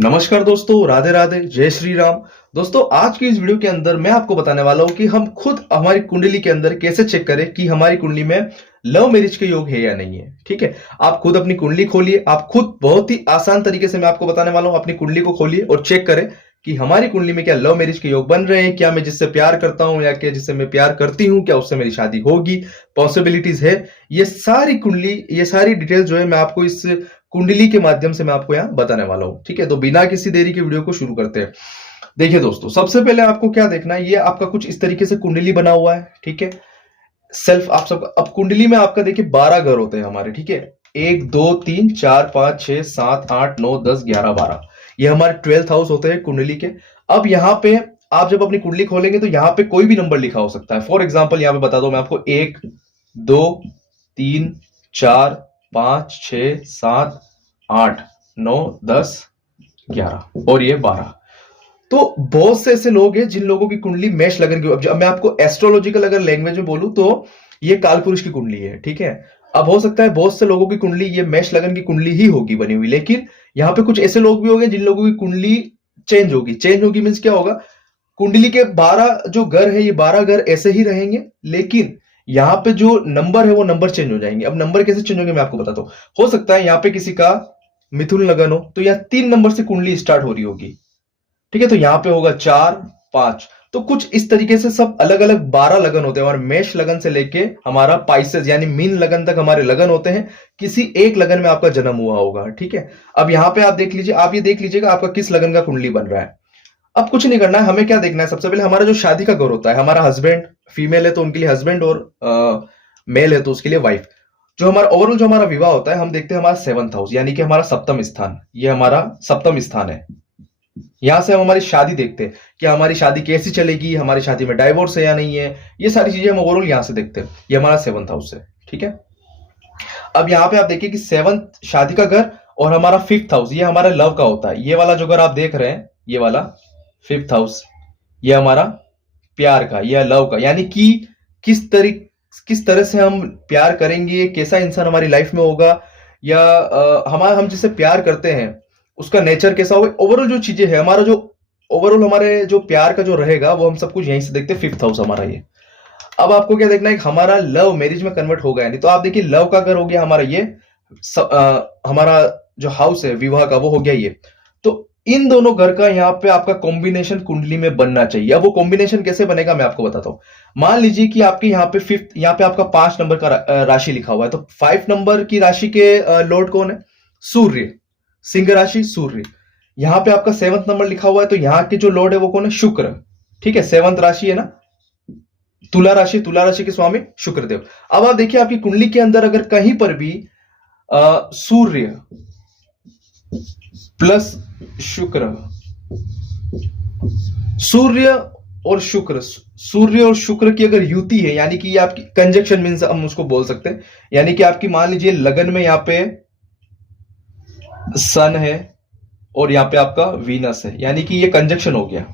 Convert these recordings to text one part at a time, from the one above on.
नमस्कार दोस्तों, राधे राधे, जय श्री राम। दोस्तों, आज की इस वीडियो के अंदर मैं आपको बताने वाला हूं कि हम खुद हमारी कुंडली के अंदर कैसे चेक करें कि हमारी कुंडली में लव मैरिज के योग है या नहीं है। ठीक है, आप खुद अपनी कुंडली खोलिए। आप खुद बहुत ही आसान तरीके से मैं आपको बताने वाला हूं, अपनी कुंडली को खोलिए और चेक करें कि हमारी कुंडली में क्या लव मैरिज के योग बन रहे हैं, क्या मैं जिससे प्यार करता हूं या क्या जिससे मैं प्यार करती हूं, क्या उससे मेरी शादी होगी, पॉसिबिलिटीज है। ये सारी कुंडली, ये सारी डिटेल जो है मैं आपको इस कुंडली के माध्यम से मैं आपको यहाँ बताने वाला हूं। ठीक है, तो बिना किसी देरी के वीडियो को शुरू करते हैं। देखिए दोस्तों, सबसे पहले आपको क्या देखना है, ये आपका कुछ इस तरीके से कुंडली बना हुआ है। ठीक है, सेल्फ आप सब, अब कुंडली में आपका देखिए 12 घर होते हैं हमारे। ठीक है, 1 2 3 4 5 6 7 8 9 10 11 12, ये हमारे 12th हाउस होते हैं कुंडली के। अब यहाँ पे आप जब अपनी कुंडली खोलेंगे तो यहाँ पे कोई भी नंबर लिखा हो सकता है। फॉर एग्जाम्पल यहाँ पे बता दो मैं आपको, 1 2 3 4 5 6 7 8 9 10 11 और ये 12। तो बहुत से ऐसे लोग हैं जिन लोगों की कुंडली मेष लगन की, अब मैं आपको एस्ट्रोलॉजिकल अगर लैंग्वेज में बोलूं तो ये कालपुरुष की कुंडली है। ठीक है, अब हो सकता है बहुत से लोगों की कुंडली ये मेष लगन की कुंडली ही होगी बनी हुई, लेकिन यहाँ पे कुछ ऐसे लोग भी होंगे जिन लोगों की कुंडली चेंज होगी। चेंज होगी मीन्स क्या होगा, कुंडली के 12 जो घर है, ये 12 घर ऐसे ही रहेंगे, लेकिन यहाँ पे जो नंबर है वो नंबर चेंज हो जाएंगे। अब नंबर कैसे चेंज होंगे मैं आपको बताता हूँ। हो सकता है यहाँ पे किसी का मिथुन लगन हो तो यहाँ 3 नंबर से कुंडली स्टार्ट हो रही होगी। ठीक है, तो यहां पे होगा 4 5। तो कुछ इस तरीके से सब अलग अलग 12 लगन होते हैं, और मेष लगन से लेके हमारा पाइसेस यानी मीन लगन तक हमारे लगन होते हैं। किसी एक लगन में आपका जन्म हुआ होगा। ठीक है, अब यहां पे आप देख लीजिए, आप ये देख लीजिएगा आपका किस लगन का कुंडली बन रहा है। अब कुछ नहीं करना है, हमें क्या देखना है, सबसे पहले हमारा जो शादी का घर होता है, हमारा हस्बैंड, फीमेल है तो उनके लिए हस्बैंड, और मेल है तो उसके लिए वाइफ। जो हमारा ओवरऑल जो हमारा विवाह होता है, हम देखते हैं हमारा 7th हाउस यानी कि हमारा सप्तम स्थान, ये हमारा सप्तम स्थान है। यहां से हम हमारी शादी देखते हैं कि हमारी शादी कैसी चलेगी, हमारी शादी में डाइवोर्स है या नहीं है, ये सारी चीजें हम ओवरऑल यहां से देखते हैं। ये हमारा 7th हाउस है। ठीक है, अब यहां पे आप देखिए कि 7th शादी का घर और हमारा 5th हाउस ये हमारा लव का होता है। ये वाला जो घर आप देख रहे हैं, ये वाला 5th हाउस, ये हमारा प्यार का, यह लव का, यानी कि किस तरह से हम प्यार करेंगे, कैसा इंसान हमारी लाइफ में होगा, या हम जिससे प्यार करते हैं उसका नेचर कैसा होगा। ओवरऑल जो चीजें है, हमारा जो ओवरऑल हमारे जो प्यार का जो रहेगा वो हम सब कुछ यहीं से देखते हैं। 5th हाउस हमारा ये। अब आपको क्या देखना है, हमारा लव मैरिज में कन्वर्ट हो गया नहीं, तो आप देखिए लव का घर हो गया हमारा ये, हमारा जो हाउस है विवाह का वो हो गया ये। तो इन दोनों घर का यहाँ पे आपका कॉम्बिनेशन कुंडली में बनना चाहिए। अब वो कॉम्बिनेशन कैसे बनेगा मैं आपको बताता हूं। मान लीजिए कि आपके यहाँ पे 5th, यहाँ पे आपका 5 नंबर का राशि लिखा हुआ है, तो 5 नंबर की राशि के लॉर्ड कौन है? सूर्य, सिंह राशि सूर्य। यहाँ पे आपका 7th नंबर लिखा हुआ है, तो यहाँ के जो लॉर्ड है वो कौन है? शुक्र। ठीक है, 7th राशि है ना, तुला राशि, तुला राशि के स्वामी शुक्रदेव। अब आप देखिए आपकी कुंडली के अंदर अगर कहीं पर भी सूर्य प्लस शुक्र, सूर्य और शुक्र, सूर्य और शुक्र की अगर युति है, यानी कि ये आपकी कंजक्शन मीन्स हम उसको बोल सकते हैं, यानी कि आपकी मान लीजिए लगन में यहाँ पे सन है और यहाँ पे आपका वीनस है, यानी कि ये कंजक्शन हो गया।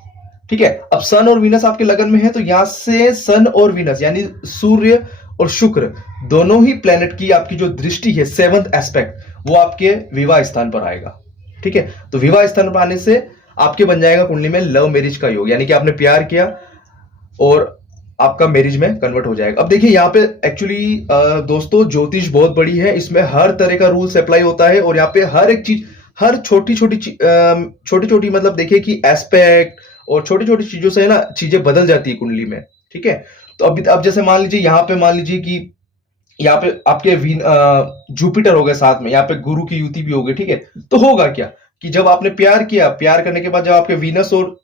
ठीक है, अब सन और वीनस आपके लगन में है, तो यहां से सन और वीनस यानी सूर्य और शुक्र दोनों ही प्लेनेट की आपकी जो दृष्टि है, 7th एस्पेक्ट, वो आपके विवाह स्थान पर आएगा। ठीक है, तो विवाह स्थान पर आने से आपके बन जाएगा कुंडली में लव मैरिज का योग, यानी कि आपने प्यार किया और आपका मैरिज में कन्वर्ट हो जाएगा। अब देखिए यहाँ पे एक्चुअली दोस्तों ज्योतिष बहुत बड़ी है, इसमें हर तरह का रूल्स अप्लाई होता है, और यहाँ पे हर एक चीज, हर छोटी छोटी मतलब देखिए कि एस्पेक्ट और छोटी छोटी चीजों से है ना चीजें बदल जाती है कुंडली में। ठीक है, तो अब जैसे मान लीजिए यहाँ पे, मान लीजिए कि यहाँ पे आपके जुपिटर हो गए साथ में, यहाँ पे गुरु की युति भी हो गई। ठीक है, तो होगा क्या कि जब आपने प्यार किया, प्यार करने के बाद जब आपके वीनस और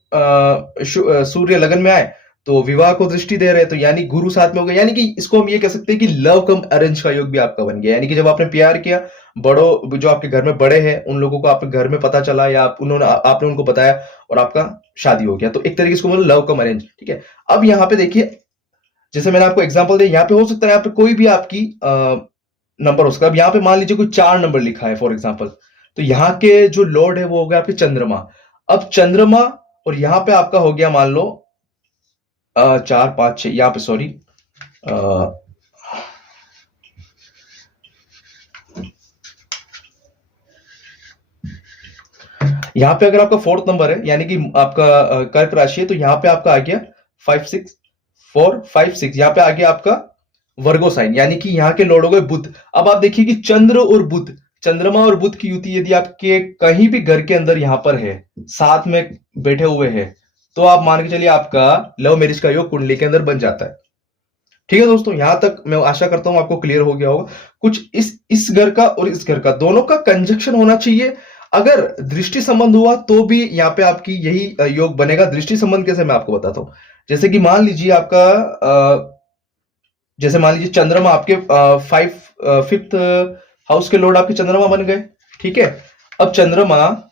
सूर्य लगन में आए तो विवाह को दृष्टि दे रहे, तो यानी गुरु साथ में हो गए, यानी कि इसको हम ये कह सकते हैं कि लव कम अरेंज का योग भी आपका बन गया। यानी कि जब आपने प्यार किया, बड़ों जो आपके घर में बड़े हैं उन लोगों को आपके घर में पता चला, या आपने उनको बताया और आपका शादी हो गया, तो एक तरीके से मतलब लव कम अरेंज। ठीक है, अब यहाँ पे देखिए जैसे मैंने आपको एग्जांपल दिया, यहाँ पे हो सकता है यहाँ पे कोई भी आपकी नंबर हो सकता है। अब यहाँ पे मान लीजिए कोई 4 नंबर लिखा है फॉर एग्जांपल, तो यहाँ के जो लॉर्ड है वो हो गया आपके चंद्रमा। अब चंद्रमा और यहाँ पे आपका हो गया मान लो 4 5 6, यहाँ पे सॉरी, यहाँ पे अगर आपका फोर्थ नंबर है यानी कि आपका कर्क राशि है, तो यहाँ पे आपका आ गया 5 6 4 5 6, यहाँ पे आ गया आपका वर्गो साइन, यानी कि यहाँ के लॉर्ड हो गए बुध। अब आप देखिए कि चंद्र और बुध, चंद्रमा और बुध की युति यदि आपके कहीं भी घर के अंदर यहां पर है, साथ में बैठे हुए हैं, तो आप मान के चलिए आपका लव मैरिज का योग कुंडली के अंदर बन जाता है। ठीक है दोस्तों, यहां तक मैं आशा करता हूं आपको क्लियर हो गया होगा। कुछ इस घर का और इस घर का दोनों का कंजक्शन होना चाहिए। अगर दृष्टि संबंध हुआ तो भी यहाँ पे आपकी यही योग बनेगा। दृष्टि संबंध कैसे, मैं आपको बताता हूं। जैसे कि मान लीजिए आपका जैसे मान लीजिए चंद्रमा आपके 5th हाउस के लॉर्ड आपके चंद्रमा बन गए। ठीक है, अब चंद्रमा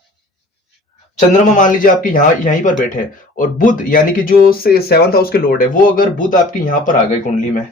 चंद्रमा मान लीजिए आपके यहीं पर बैठे हैं, और बुध यानी कि जो से 7th हाउस के लॉर्ड है, वो अगर बुध आपके यहां पर आ गए कुंडली में,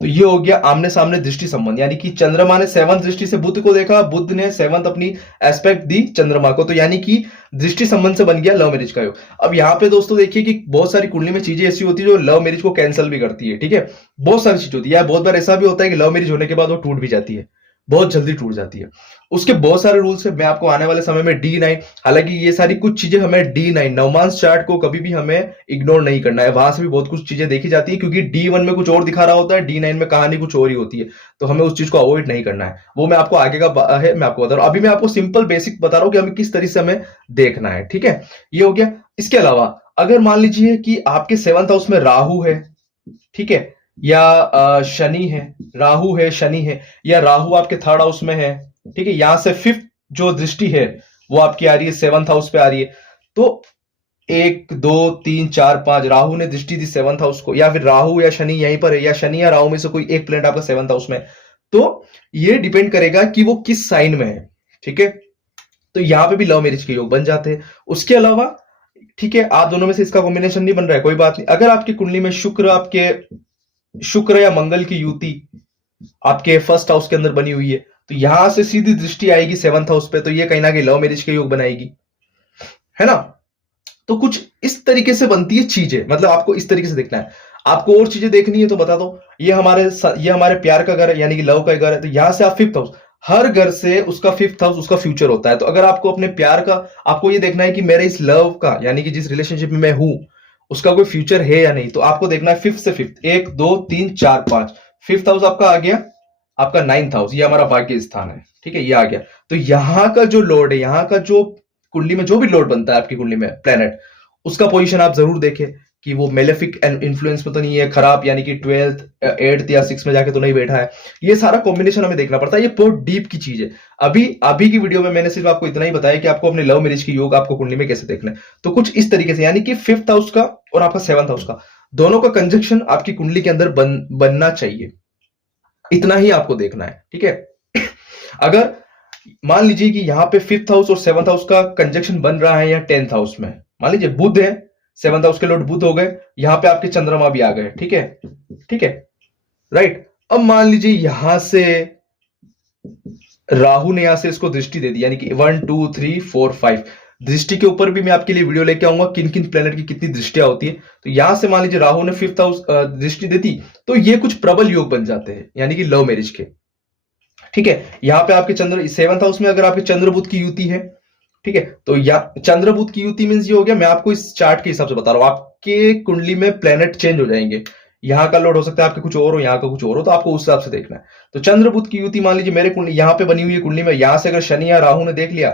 तो ये हो गया आमने सामने दृष्टि संबंध। यानी कि चंद्रमा ने 7th दृष्टि से बुध को देखा, बुध ने 7th अपनी एस्पेक्ट दी चंद्रमा को, तो यानी कि दृष्टि संबंध से बन गया लव मैरिज का योग। अब यहाँ पे दोस्तों देखिए कि बहुत सारी कुंडली में चीजें ऐसी होती है जो लव मैरिज को कैंसिल भी करती है। ठीक है, बहुत सारी चीज होती है। बहुत बार ऐसा भी होता है कि लव मैरिज होने के बाद वो टूट भी जाती है, बहुत जल्दी टूट जाती है। उसके बहुत सारे रूल्स है, मैं आपको आने वाले समय में D9, हालांकि ये सारी कुछ चीजें हमें D9 नवमांश चार्ट को कभी भी हमें इग्नोर नहीं करना है, वहां से भी बहुत कुछ चीजें देखी जाती है, क्योंकि D1 में कुछ और दिखा रहा होता है, D9 में कहानी कुछ और ही होती है, तो हमें उस चीज को अवॉइड नहीं करना है। वो मैं आपको आगे का है, मैं आपको बता रहा हूं। अभी मैं आपको सिंपल बेसिक बता रहा हूं कि हमें किस तरीके से हमें देखना है। ठीक है, ये हो गया। इसके अलावा अगर मान लीजिए कि आपके 7th हाउस में राहु है, ठीक है, या शनि है, राहु है, शनि है, या राहु आपके 3rd हाउस में है, ठीक है, यहां से 5th जो दृष्टि है वो आपकी आ रही है 7th हाउस पे आ रही है, तो 1 2 3 4 5 राहु ने दृष्टि दी 7th हाउस को, या फिर राहु या शनि यहीं पर है, या शनि या राहु में से कोई एक प्लेनेट आपका 7th हाउस में, तो ये डिपेंड करेगा कि वो किस साइन में है। ठीक है, तो यहां पे भी लव मैरिज के योग बन जाते हैं। उसके अलावा ठीक है, आप दोनों में से इसका कॉम्बिनेशन नहीं बन रहा है, कोई बात नहीं। अगर आपकी कुंडली में शुक्र या मंगल की युति आपके 1st हाउस के अंदर बनी हुई है, तो यहां से सीधी दृष्टि आएगी 7th हाउस पे, तो ये कहीं ना कहीं लव मैरिज के योग बनाएगी, है ना। तो कुछ इस तरीके से बनती है चीजें, मतलब आपको इस तरीके से देखना है। आपको और चीजें देखनी है तो बता दो। ये हमारे प्यार का घर है, यानी कि लव का घर है, तो यहां से आप 5th हाउस, हर घर से उसका 5th हाउस उसका फ्यूचर होता है। तो अगर आपको अपने प्यार का, आपको ये देखना है कि मेरे इस लव का, यानी कि जिस रिलेशनशिप में मैं हूं, उसका कोई फ्यूचर है या नहीं, तो आपको देखना है 5th से 5th, 1 2 3 4 5, 5th हाउस आपका आ गया, आपका 9th हाउस, ये हमारा भाग्य स्थान है। ठीक है, ये आ गया। तो यहां का जो लॉर्ड है, यहां का जो कुंडली में जो भी लॉर्ड बनता है आपकी कुंडली में प्लेनेट, उसका पोजीशन आप जरूर देखें कि वो मेलेफिक इन्फ्लुएंस में तो नहीं है, खराब, यानी कि 12th 8th या 6th में जाके तो नहीं बैठा है। ये सारा कॉम्बिनेशन हमें देखना पड़ता है, ये बहुत डीप की चीज है। अभी की वीडियो में मैंने सिर्फ आपको इतना ही बताया कि आपको अपने लव मैरिज की योग आपको कुंडली में कैसे देखना है। तो कुछ इस तरीके से, यानी कि 5th हाउस का और आपका 7th हाउस का दोनों का कंजक्शन आपकी कुंडली के अंदर बनना चाहिए, इतना ही आपको देखना है। ठीक है, अगर मान लीजिए कि यहां पे 5th हाउस और 7th हाउस का कंजक्शन बन रहा है, या 10th हाउस में मान लीजिए बुध है, 7th हाउस के लॉर्ड बुध हो गए, यहां पे आपके चंद्रमा भी आ गए। ठीक है, ठीक है, राइट। अब मान लीजिए यहां से राहु ने यहां से इसको दृष्टि दे दी, यानी कि 1 2 3 4 5 दृष्टि के ऊपर भी मैं आपके लिए वीडियो लेके आऊंगा, किन किन प्लेनेट की कितनी दृष्टियां होती है। तो यहां से मान लीजिए राहु ने 5th हाउस दृष्टि देती, तो ये कुछ प्रबल योग बन जाते हैं, यानी कि लव मैरिज के। ठीक है, यहां पे आपके 7th हाउस में अगर आपके चंद्र बुध की युति है, ठीक है, तो या चंद्र बुध की युति मींस ये हो गया, मैं आपको इस चार्ट के हिसाब से बता रहा हूं, आपके कुंडली में प्लेनेट चेंज हो जाएंगे, यहाँ का लॉर्ड हो सकता है आपके कुछ और हो, यहाँ का कुछ और हो, तो आपको उस हिसाब से देखना है। तो चंद्र बुध की युति मान लीजिए मेरे कुंडली यहाँ पे बनी हुई है कुंडली में, यहां से अगर शनि या राहु ने देख लिया,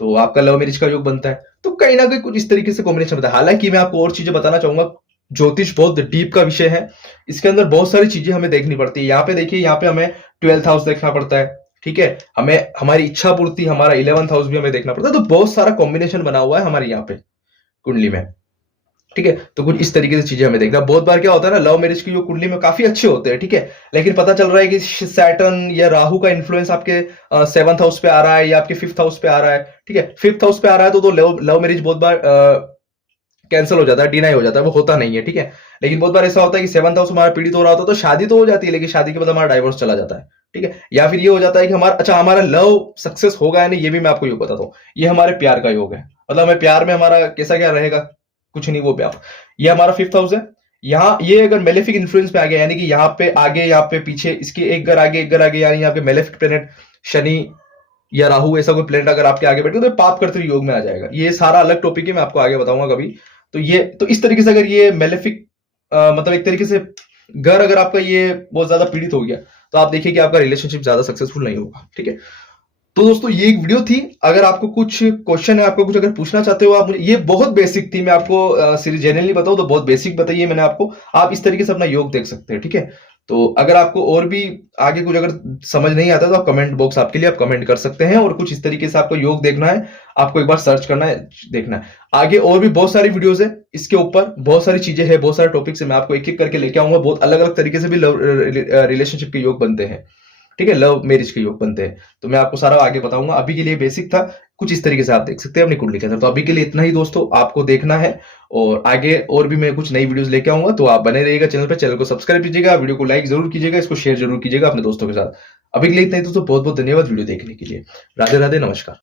तो आपका लव मैरिज का योग बनता है। तो कहीं ना कहीं कुछ इस तरीके से कॉम्बिनेशन बनता है। हालांकि मैं आपको और चीजें बताना चाहूंगा, ज्योतिष बहुत डीप का विषय है, इसके अंदर बहुत सारी चीजें हमें देखनी पड़ती है। यहाँ पे देखिए, यहाँ पे हमें 12th हाउस देखना पड़ता है, ठीक है, हमें हमारी इच्छा पूर्ति, हमारा 11th हाउस भी हमें देखना पड़ता है। तो बहुत सारा कॉम्बिनेशन बना हुआ है हमारे यहाँ पे कुंडली में। ठीक है, तो कुछ इस तरीके से चीजें हमें देखना। बहुत बार क्या होता है ना, लव मैरिज की जो कुंडली में काफी अच्छे होते हैं, ठीक है, लेकिन पता चल रहा है कि सैटर्न या राहु का इन्फ्लुएंस आपके 7th हाउस पे आ रहा है, या आपके 5th हाउस पे आ रहा है। ठीक है, 5th हाउस पे आ रहा है तो लव मैरिज बहुत बार कैंसिल हो जाता है, डिनाई हो जाता है, वो होता नहीं है। ठीक है, लेकिन बहुत बार ऐसा होता है कि 7th हाउस हमारा पीड़ित हो रहा होता है, तो शादी तो हो जाती है, लेकिन शादी के बाद हमारा डाइवोर्स चला जाता है। ठीक है, या फिर ये हो जाता है कि हमारा लव सक्सेस होगा या नहीं, ये भी मैं आपको योग बताता हूँ। ये हमारे प्यार का योग है, मतलब हमें प्यार में हमारा कैसा क्या रहेगा, कुछ नहीं, वो प्यार। ये हमारा 5th हाउस है। यहाँ ये अगर मेलेफिक इन्फ्लुएंस पे आ गया, यानी कि यहाँ पे आगे, यहाँ पे पीछे, इसके एक घर आगे एक घर आगे, यानी यहाँ पे मेलेफिक प्लेनेट शनि या राहु ऐसा कोई प्लेनेट अगर आपके आगे बैठे तो पाप करते हुए योग में आ जाएगा। ये सारा अलग टॉपिक है, मैं आपको आगे बताऊंगा कभी। तो इस तरीके से अगर ये मेलेफिक मतलब एक तरीके से घर अगर आपका ये बहुत ज्यादा पीड़ित हो गया तो आप देखिए कि आपका रिलेशनशिप ज्यादा सक्सेसफुल नहीं होगा। ठीक है, तो दोस्तों ये एक वीडियो थी। अगर आपको कुछ क्वेश्चन है, आपको कुछ अगर पूछना चाहते हो आप मुझे, ये बहुत बेसिक थी, मैं आपको सीरीज जेन्युइनली बताऊं तो बहुत बेसिक बताइए मैंने आपको। आप इस तरीके से अपना योग देख सकते हैं। ठीक है, तो अगर आपको और भी आगे कुछ अगर समझ नहीं आता तो आप कमेंट बॉक्स आपके लिए, आप कमेंट कर सकते हैं। और कुछ इस तरीके से आपको योग देखना है, आपको एक बार सर्च करना है, देखना है। आगे और भी बहुत सारी वीडियोस है इसके ऊपर, बहुत सारी चीजें हैं, बहुत सारे टॉपिक्स है, मैं आपको एक एक करके लेके आऊंगा। बहुत अलग अलग तरीके से भी रिलेशनशिप के योग बनते हैं। ठीक है, लव मैरिज के योग बनते हैं, तो मैं आपको सारा आगे बताऊंगा। अभी के लिए बेसिक था, कुछ इस तरीके से आप देख सकते हैं अपनी कुंडली के अंदर। तो अभी के लिए इतना ही दोस्तों, आपको देखना है। और आगे और भी मैं कुछ नई वीडियोस लेके आऊंगा, तो आप बने रहिएगा चैनल पे। चैनल को सब्सक्राइब कीजिएगा, वीडियो को लाइक जरूर कीजिएगा, इसको शेयर जरूर कीजिएगा अपने दोस्तों के साथ। अभी के लिए इतना ही दोस्तों, बहुत बहुत धन्यवाद वीडियो देखने के लिए। राधे राधे, नमस्कार।